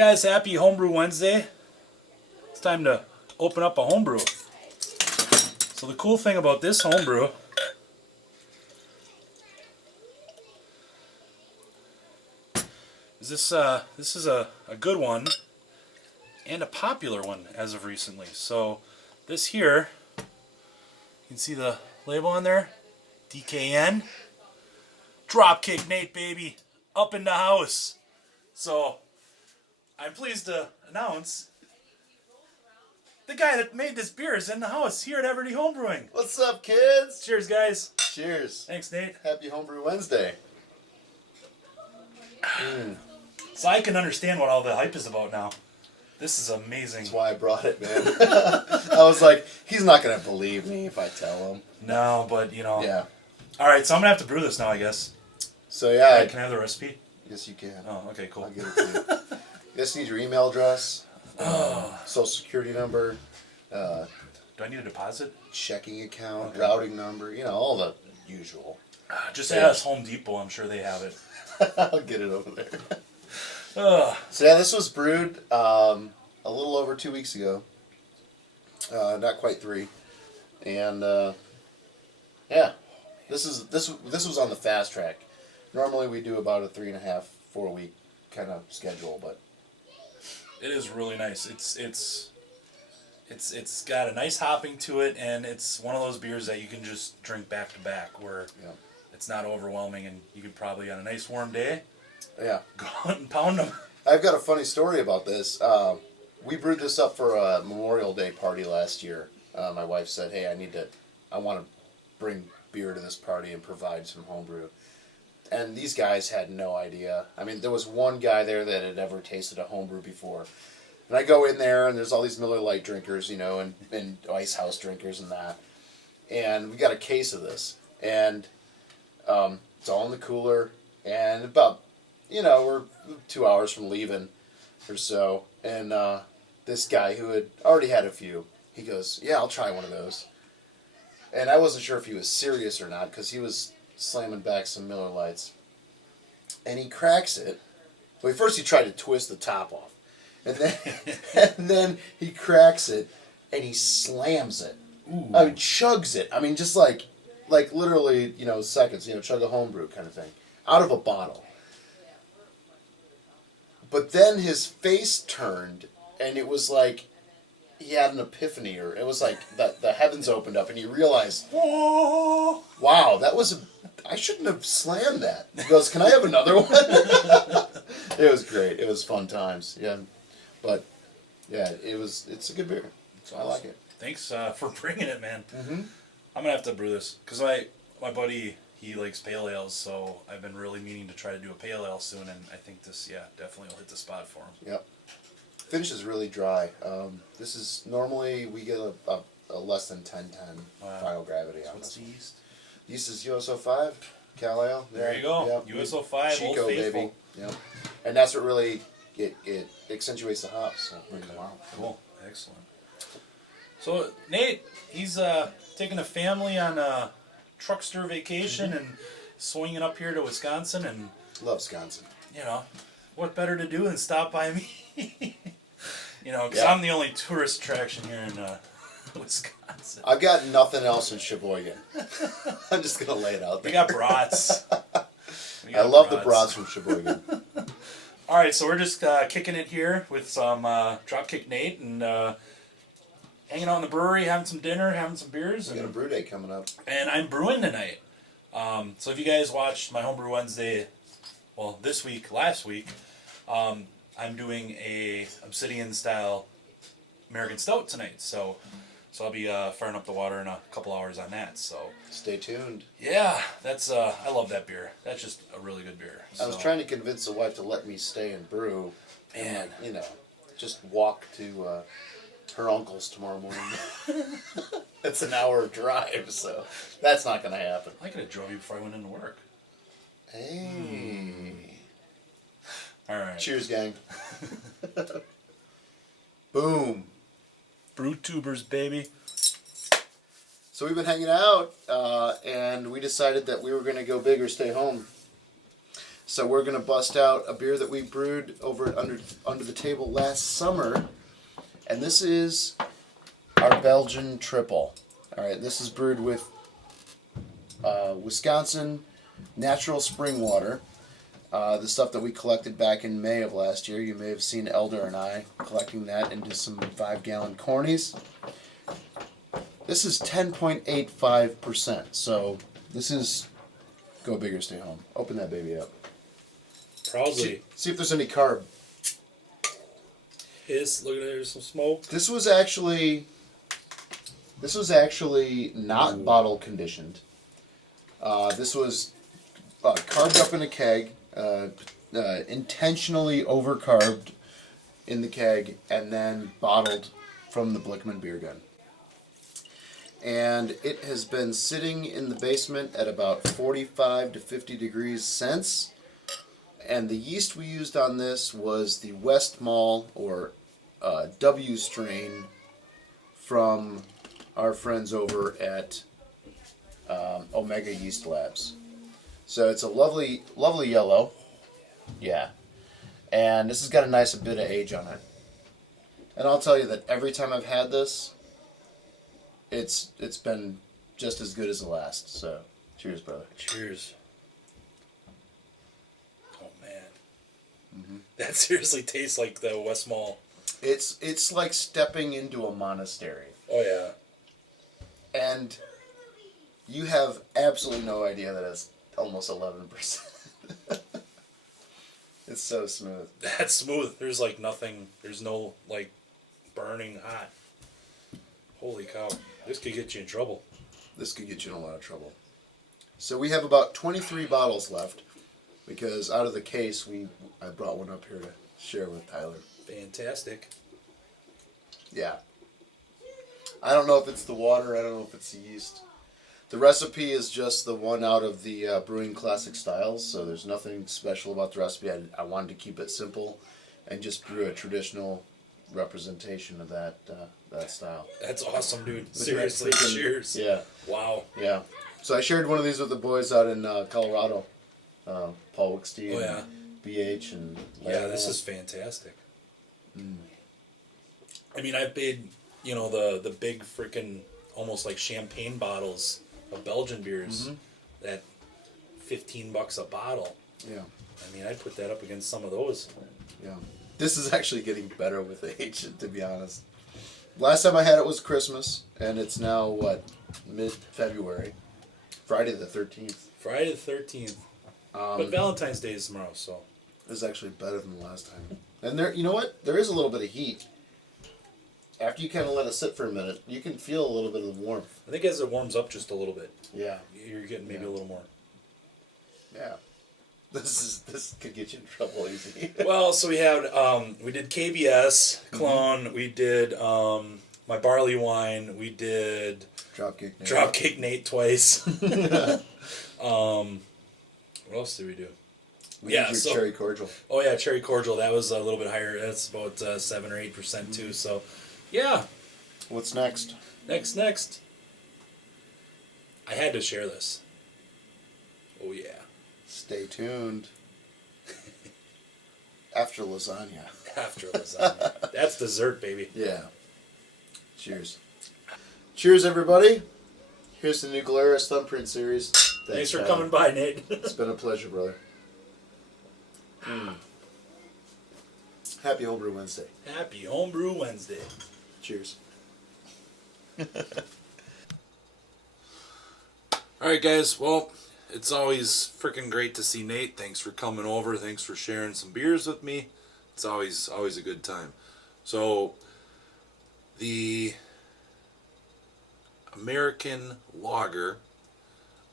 guys, happy Homebrew Wednesday. It's time to open up a homebrew. So the cool thing about this homebrew is this is a good one and a popular one as of recently. So this here, you can see the label on there, DKN, Dropkick Nate, baby, up in the house. So I'm pleased to announce the guy that made this beer is in the house here at Everty Homebrewing. What's up, kids? Cheers, guys. Cheers. Thanks, Nate. Happy Homebrew Wednesday. So I can understand what all the hype is about now. This is amazing. That's why I brought it, man. I was like, he's not going to believe me if I tell him. No, but you know. Yeah. All right, so I'm going to have to brew this now, I guess. So, yeah. Right, can I have the recipe? Yes, you can. Oh, okay, cool. I'll give it to you. You just need your email address, social security number, do I need a deposit? checking account, Okay. routing number, you know, all the usual. Just ask Home Depot. I'm sure they have it. I'll get it over there. So, yeah, this was brewed a little over 2 weeks ago. Not quite 3. And, yeah, this was on the fast track. Normally we do about a 3.5, 4 week kind of schedule, but it is really nice. It's got a nice hopping to it, and it's one of those beers that you can just drink back to back, where it's not overwhelming, and you could probably on a nice warm day, go out and pound them. I've got a funny story about this. We brewed this up for a Memorial Day party last year. My wife said, "Hey, I want to bring beer to this party and provide some homebrew." And these guys had no idea. I mean, there was one guy there that had ever tasted a homebrew before. And I go in there, and there's all these Miller Lite drinkers, you know, and Ice House drinkers and that. And we got a case of this. And it's all in the cooler. And about, you know, we're 2 hours from leaving or so. And this guy who had already had a few, he goes, "Yeah, I'll try one of those." And I wasn't sure if he was serious or not, because he was slamming back some Miller Lights. And he cracks it. Well, first he tried to twist the top off. And then he cracks it and he slams it. Ooh. I mean, chugs it. I mean, just like literally, you know, seconds, you know, chug a homebrew kind of thing. Out of a bottle. But then his face turned and it was like he had an epiphany, or it was like the heavens opened up and he realized, Whoa. wow, I shouldn't have slammed that. He goes, "Can I have another one?" It was great. It was fun times. Yeah. But, yeah, it's a good beer. So I like it. Thanks for bringing it, man. Mm-hmm. I'm going to have to brew this, because my buddy, he likes pale ales, so I've been really meaning to try to do a pale ale soon, and I think this, definitely will hit the spot for him. Yep. Finish is really dry. This is, normally we get a less than 10-10 final gravity on What's this. the yeast? Yeast is USO 5, Cal Ale. There you go. Yep. USO 5, Chico, Old Faithful. baby. Yep. And that's what really, it accentuates the hops. So it brings them out. Cool. Excellent. So Nate, he's taking a family on a truckster vacation and swinging up here to Wisconsin, and Love Wisconsin. you know, what better to do than stop by me? You know, because Yeah. I'm the only tourist attraction here in Wisconsin. I've got nothing else in Sheboygan. I'm just going to lay it out there. We got brats. I love the brats from Sheboygan. All right, so we're just kicking it here with some Dropkick Nate and hanging out in the brewery, having some dinner, having some beers. We got a brew day coming up. And I'm brewing tonight. So if you guys watched my Homebrew Wednesday, well, last week, I'm doing a Obsidian style American Stout tonight. So I'll be firing up the water in a couple hours on that. So Stay tuned. yeah, that's I love that beer. That's just a really good beer. I was trying to convince the wife to let me stay and brew. Man. And, you know, just walk to her uncle's tomorrow morning. It's an hour drive, so that's not going to happen. I could have drove you before I went into work. Hey. All right. Cheers, gang. Boom. Brew tubers, baby. So we've been hanging out, and we decided that we were going to go big or stay home. So we're gonna bust out a beer that we brewed over at Under the Table last summer, and this is our Belgian triple. All right, this is brewed with Wisconsin natural spring water. The stuff that we collected back in May of last year. You may have seen Elder and I collecting that into some 5-gallon cornies. This is 10.85%. So this is go big or stay home. Open that baby up. Proudly. See if there's any carb. Look at there's some smoke. This was actually not bottle conditioned. This was carved up in a keg, intentionally over-carved in the keg, and then bottled from the Blickman beer gun. And it has been sitting in the basement at about 45 to 50 degrees since. And the yeast we used on this was the West Mall, or W strain, from our friends over at Omega Yeast Labs. So it's a lovely, lovely yellow. Yeah. And this has got a nice bit of age on it. And I'll tell you that every time I've had this, it's been just as good as the last. So, cheers, brother. Cheers. Oh, man. Mm-hmm. That seriously tastes like the West Mall. It's like stepping into a monastery. Oh, yeah. And you have absolutely no idea that it's almost 11%. It's so smooth. That's smooth. There's like nothing. There's no like burning hot. Holy cow. This could get you in trouble. This could get you in a lot of trouble. So we have about 23 bottles left, because out of the case I brought one up here to share with Tyler. Fantastic. Yeah. I don't know if it's the water. I don't know if it's the yeast. The recipe is just the one out of the Brewing Classic Styles, so there's nothing special about the recipe. I wanted to keep it simple and just brew a traditional representation of that style. That's awesome, dude. Seriously, cheers. Yeah. Wow. Yeah. So I shared one of these with the boys out in Colorado. Paul Wickstein, BH, and yeah, this is fantastic. I mean, I've paid, the big freaking almost like champagne bottles of Belgian beers at $15 a bottle. Yeah. I mean, I'd put that up against some of those. Yeah. This is actually getting better with age, to be honest. Last time I had it was Christmas, and it's now, mid-February. Friday the 13th. Friday the 13th. But Valentine's Day is tomorrow, so. This is actually better than the last time. And there, you know what? There is a little bit of heat. After you kind of let it sit for a minute, you can feel a little bit of the warmth. I think as it warms up just a little bit. Yeah. You're getting maybe a little more. Yeah. This could get you in trouble easy. Well, so we had we did KBS clone, we did my barley wine, we did Dropkick Nate twice. What else did we do? We did your cherry cordial. Oh yeah, cherry cordial. That was a little bit higher. That's about 7 or 8% too. So, yeah. What's next? Next. I had to share this. Oh yeah. Stay tuned. After lasagna. After lasagna. That's dessert, baby. Yeah. Cheers. Cheers, everybody. Here's the new Galeris Thumbprint series. Thanks for coming by, Nate. It's been a pleasure, brother. Happy Homebrew Wednesday. Happy Homebrew Wednesday. Cheers. Alright, guys. Well, it's always freaking great to see Nate. Thanks for coming over. Thanks for sharing some beers with me. It's always a good time. So, the American Lager,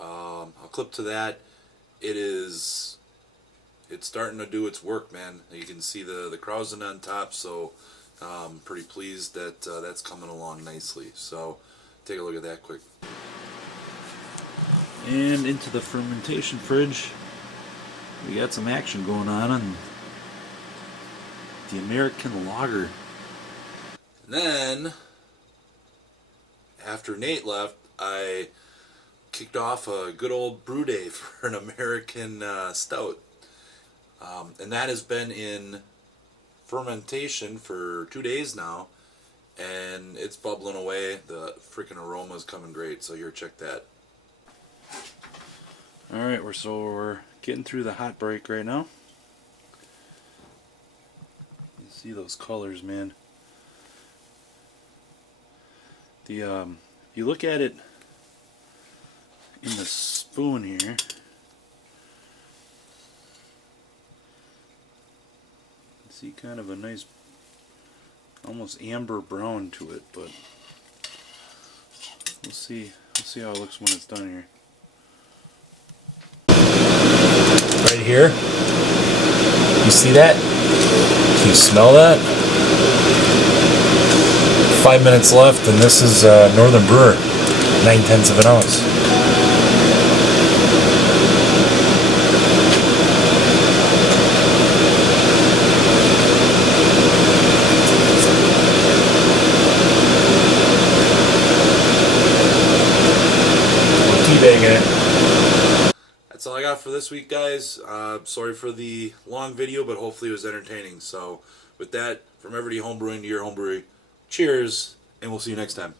I'll clip to that. It's starting to do its work, man. You can see the krausen on top, so I'm pretty pleased that that's coming along nicely. So take a look at that quick. And into the fermentation fridge, we got some action going on the American Lager. And then, after Nate left, I kicked off a good old brew day for an American stout. And that has been in fermentation for 2 days now, and it's bubbling away. The freaking aroma is coming great. So here, check that. All right, we're getting through the hot break right now. You see those colors, man. If you look at it in the spoon here, you see kind of a nice, almost amber brown to it, but we'll see how it looks when it's done here. Right here, you see that? Can you smell that? 5 minutes left, and this is Northern Brewer, 9/10 of an ounce. Teabagging it. That's all I got for this week, guys. Sorry for the long video, but hopefully it was entertaining. So with that, from Everty Homebrewing to your homebrewery, cheers, and we'll see you next time.